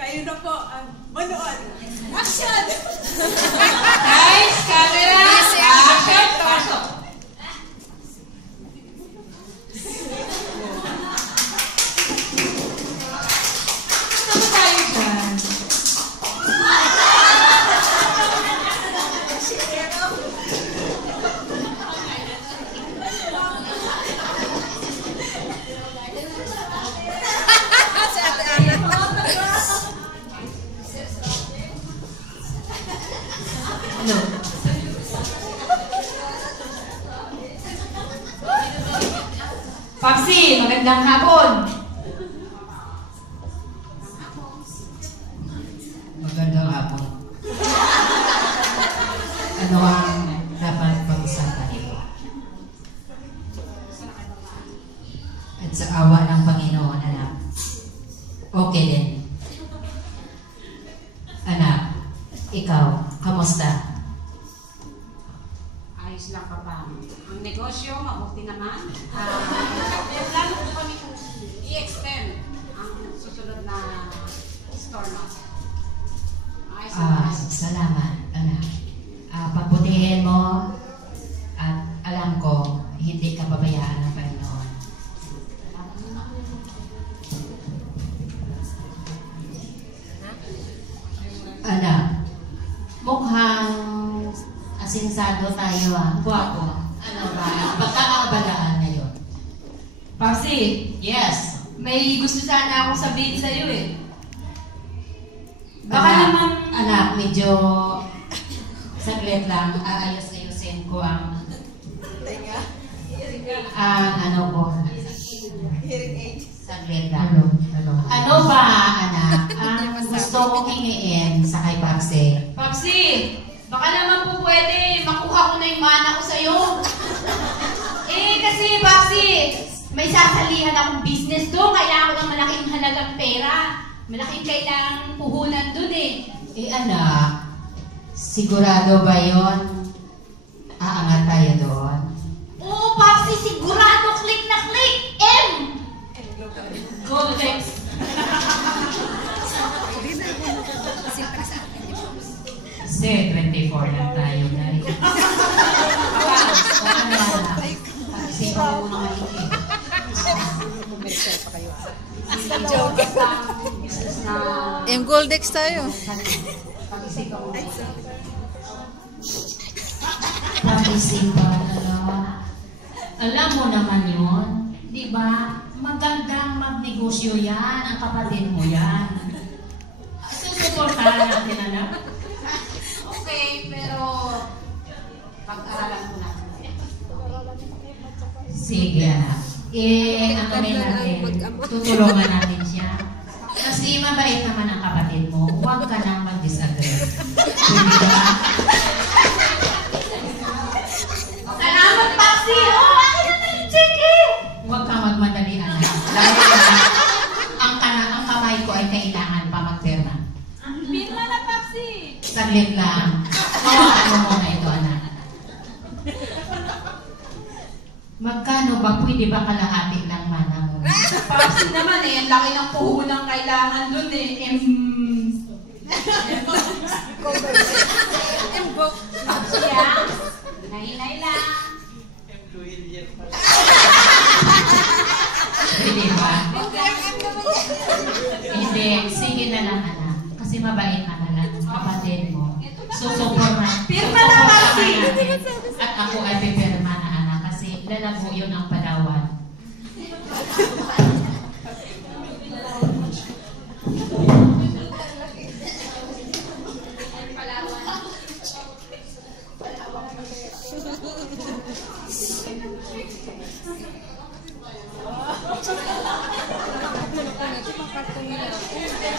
Kayo na po ang manood. Action! Guys, camera! Action! Pasok! Saan tayo dyan? Ano? Papsi, magandang hapon. Magandang hapon. Ano ang dapat pag-usapan ito? At sa awa ng Panginoon, anak. Okay din. Anak, ikaw, kamusta? Ayos lang ka ba? Ang negosyo, mabuti naman. Plano ko kami kung i-extend ang susunod na store natin. Ayos lang. Salamat, anak. Pagbutihin mo at alam ko, hindi ka babayaan ng Panginoon. Anak, mukhang asinsado tayo Guwapo. Ano ba? Pagkakabalaan ngayon. Papsi, Yes. may gusto sana akong sabihin sa'yo eh. Baka Anak, naman... anak, medyo saglit lang. Aayos-ayusin ko ang ano ko. Saglit lang. Ano ba, anak, ang gusto mong hingiin sa kay Papsi? Papsi, baka naman po pwede makuha ko na yung mana ko sa'yo. Kasi Papsi, may sasalihan akong business doon. Kailangan ko ng malaking halagang pera. Malaking kailangang puhunan doon eh. Anak, sigurado ba yon? Aangat tayo doon? Oo, Papsi, sigurado. Click na click. M! Goldex. Kasi 24 lang tayo, guys. Kasi pa muna malikit. Goldex tayo. Pag-isipan, alam mo naman yun, di ba? Magandang magnegosyo yan, ang kapatid mo yan. Susuportahan natin, anak. Okay, pero pag-aralan ko na. Sige, anak. Ano rin natin, tutulungan natin siya. Kasi mabait naman ang kapatid mo, huwag ka nang mag-disagree. Hindi ba? Salamat, Papsi. Akin na yung check eh. Huwag kang magmadali, anak. Dahil ang kamay ko ay kailangan pa magpirma. Pirma na, Papsi. Saglit lang. Hawakan mo muna ito, anak. Magkano ba? Pwede ba kalahati ng mana mo? Papsi naman eh. Ang laki ng puhunang kailangan doon eh. Papsi ah, hinay-hinay lang. Pwede ba? Hindi. Sige na lang, anak. Kasi mabait naman ang kapatid mo. Pirma na, Papsi. At ako ay pipirma na, anak. Kasi lalago yun ang padawan.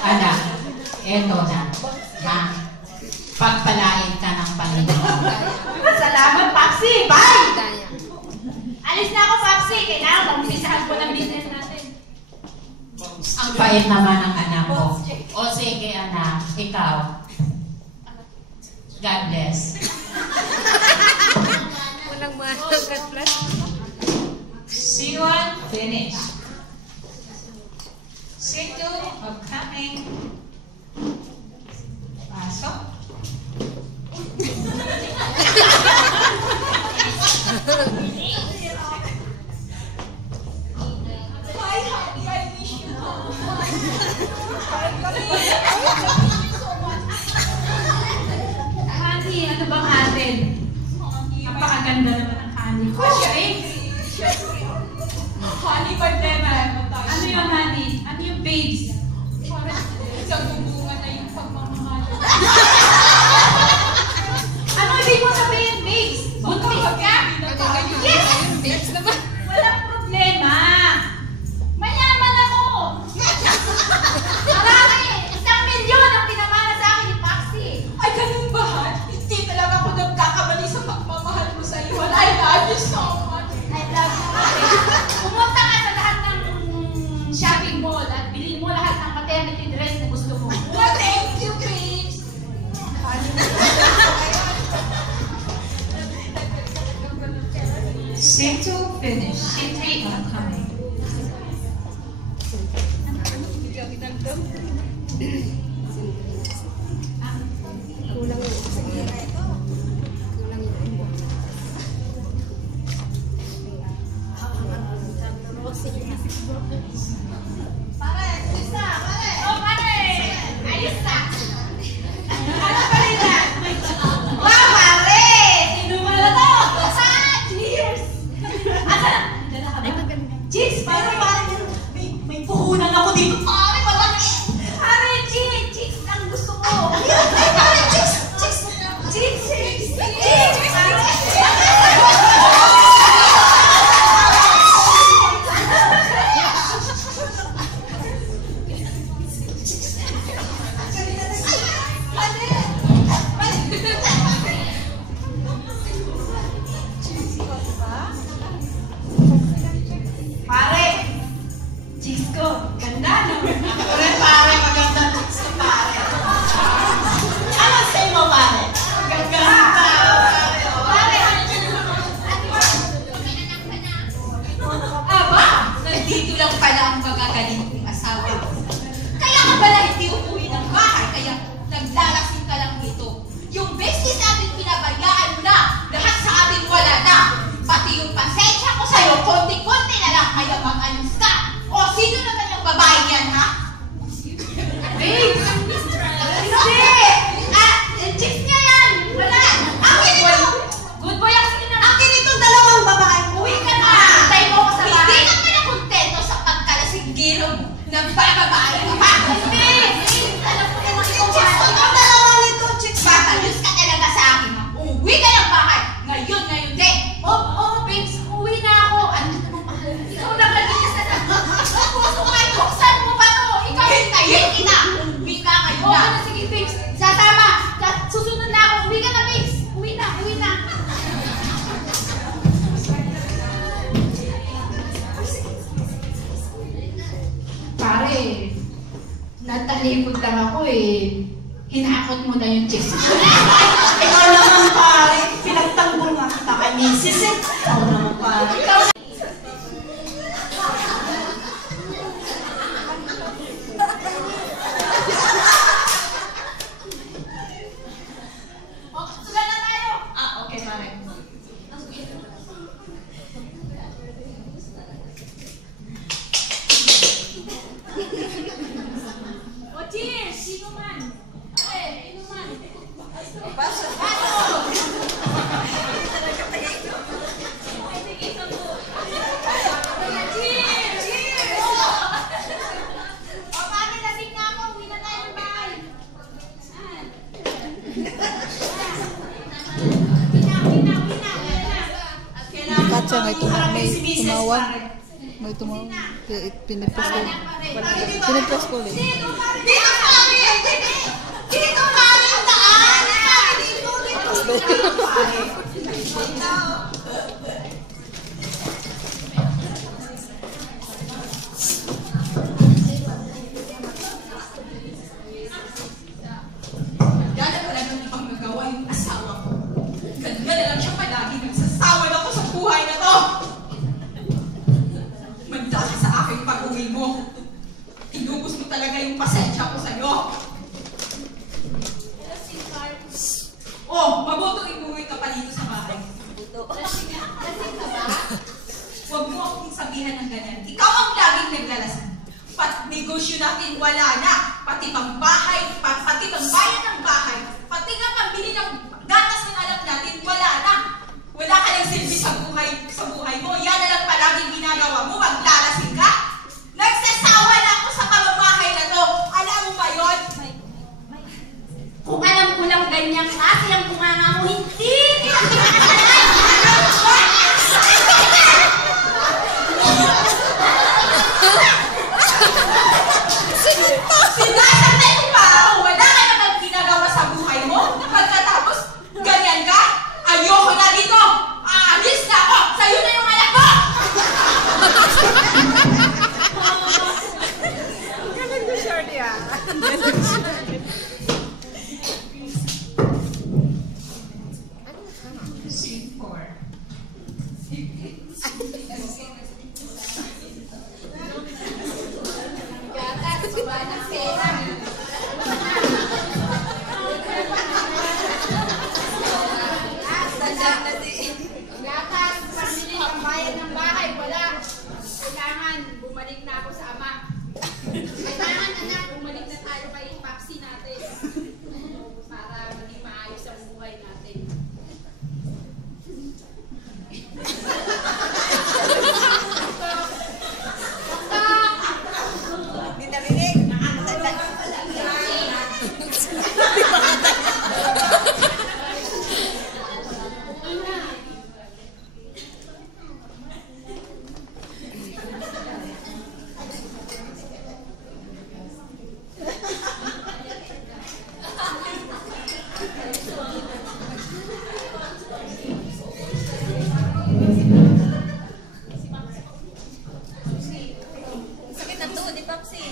Anak, eto na. Ha? Pagpalain ka ng Panginoon. Salamat, Papsi. Bye! Alis na ako, Papsi. Kailangan mag-umpisahan ko ng business natin. Ang bait naman ng anak ko. O sige, anak, ikaw. God bless. Walang God bless. C1, finish. C2, upcoming. Honey, ano bang atin? Napakaganda naman ng honey. Honey, problema. Ano yung honey? Ano yung babes? Isang bubungan na yung pagmamahal. Ano ibig mo sabihin, babes? Buntis ka? Yes! Babes naman. Walang problema. Mayaman ako. Marami. 1,000,000 ang pinamana sa akin ni Paxi. Ay, ganun ba, Han? Hindi na lang ako nagkakamali sa pagmamahal ko sa iyo. I love you so much. I love you. Pumunta ka sa lahat ng shopping mall at bilhin mo lahat ng maternity dress na gusto mo. Oh, thank you, babes. Scene 2 finished. Scene 3 upcoming. Oh, pare! Ayos na! Ano pa rin yan? Wow, pare! Inuman na to! Cheers! Cheers! Pare, May puhunan ako dito. pare, malaki! Pare, cheers! Cheers ang gusto ko! Pare, cheers! Cheers! Cheers! Cheers! Pare! Cheers ko! Ganda, no? Ako rin, pare. Maganda chicks ko, pare. Ano sa'yo mo, pare? Gaganda, pare. Pare! Aba! Nandito lang pala ang magagaling kong asawa. Kaya ka pala hindi umuwi ng bahay, kaya naglalasing ka lang dito. Yung business natin pinabayaan mo na, lahat sa atin wala na. Pati yung pasensya ko sa'yo, konti-konti na lang, kaya mag-ayos ka. O sino naman yung babae yan, ha? Babe! Hindi! Chicks niya yan! Wala! Akin ito! Good boy ako sige na! Akin itong dalawang babae. Uwi ka na! Tayo mo ako sa bahay. Hindi ka pala kontento sa pagkalasing giro ng babae ka pa. Hindi! Alam ko naman ikaw Chicks, ba? ikaw dalawa nito, chicks. Bakayos ka talaga sa akin. Uwi ka ng bahay. Ngayon din. Oh, babes, uwi na ako. Ano naman mahal? Ikaw lang nalinis na lang. Puso ka, buksan mo ba to? Ikaw hintayin kita. Uwi ka ngayon Oo na. na, sige babes. Sasama. Susunod na ako. Uwi ka na babes. Uwi na, uwi na. Pare, natalikod lang ako eh. Hinakot mo na yung chicks. Ikaw naman, pare. Pinagtanggol nga kita kay Mrs. Ikaw naman, pare. Sugal na tayo. Okay, pare. O cheers! Sino man? Sino man? Cheers! Cheers! O pare, lasing na ako. Uwi na tayo ng bahay. Uwi na. Katsa, may tumawan. May tumawan. Pinipress ko. Pinipress ko ulit. Dito, pare! Dito, pare! Ang daan! Dito, pare! Gana talagang ibang nagawa yung asawa ko. Ganda na lang siya palagi. Nagsasawan ako sa buhay na to. Mandala sa aking pag-uwi mo. Inubos mo talaga yung pasensya ko sa'yo. Oh, mabuto umuwi ka pa dito sa bahay. Lasing ka ba? Huwag mo akong sabihan ng ganyan. Ikaw ang laging naglalasan. Negosyo natin wala na. Pati pang bahay, pati pang bayan ng bahay, pati nga pambili ng gatas ng anak natin, wala na. Wala ka ng silbi sa buhay mo. Yan na lang palaging ginagawa mo, maglalasing ka. Nagsasawa na ako sa pamamahay na to. Alam mo ba yun? Kung alam ko lang ganyan kasi ang bunganga mo, hindi kinakilala. Sinasabi ko pa ako, wala ka naman ginagawa sa buhay mo. Pagkatapos, ganyan ka? Ayoko na dito. Aalis na ako. Sa'yo na yung anak mo. Ganun ko siya niya. Scene 4. Gatas, ba ng pera? Gatas, pambili ng bayan ng bahay, wala. Kailangan bumalik na ako sa ama. Kailangan anak, bumalik na tayo kay Papsi natin. Para maging maayos ang buhay natin. Hindi narinig. Sakit ng tuhod ni Papsi.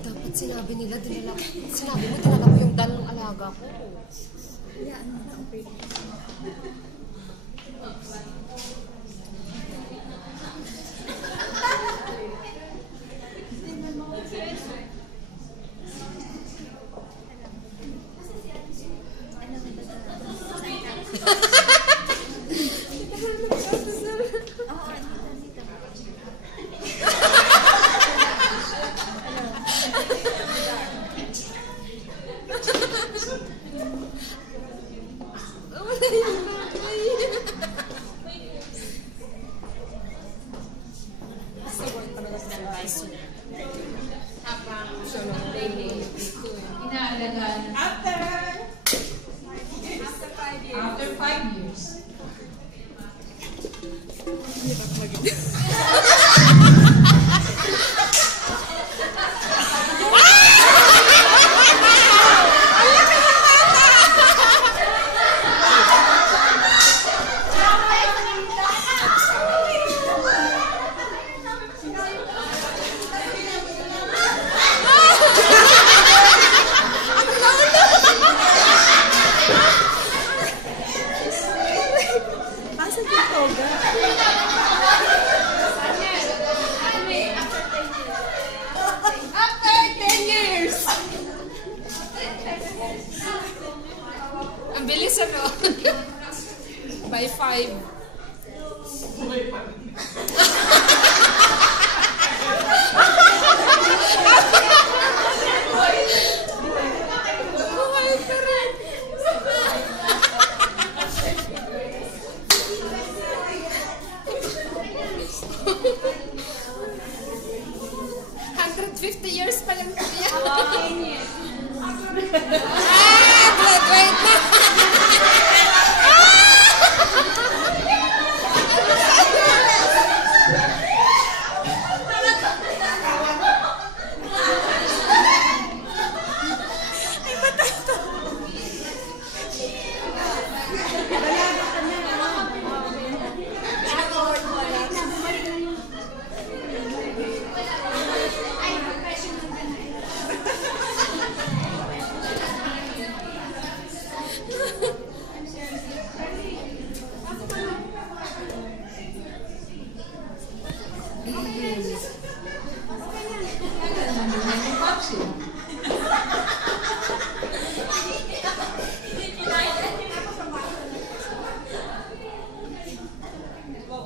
Dapat sinabi mo dinala mo yung dal ng alaga ko. Inaalagaan. After 5 years. Ang bilis ano? By 5. years pa lang po yan. Graduate na. tahimik.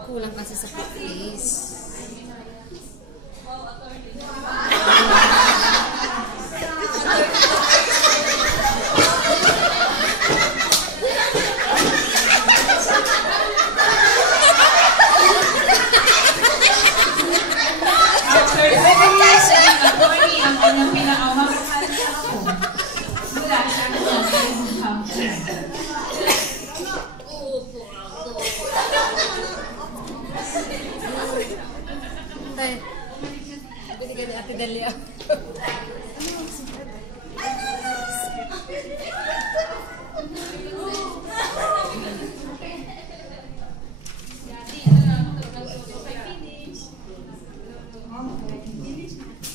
Kulang kasi sa practice. After 7 years ng attorney, ang kanyang pinakamahal sa ako. Wala siya Tay, binigyan ni Ate Delia.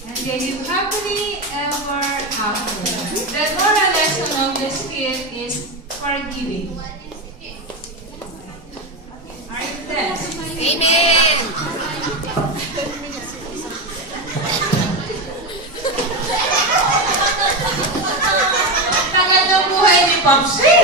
And they live happily ever after. The moral lesson of the skit is forgiving. Are you there? Amen! Tagal ng buhay ni Popsi!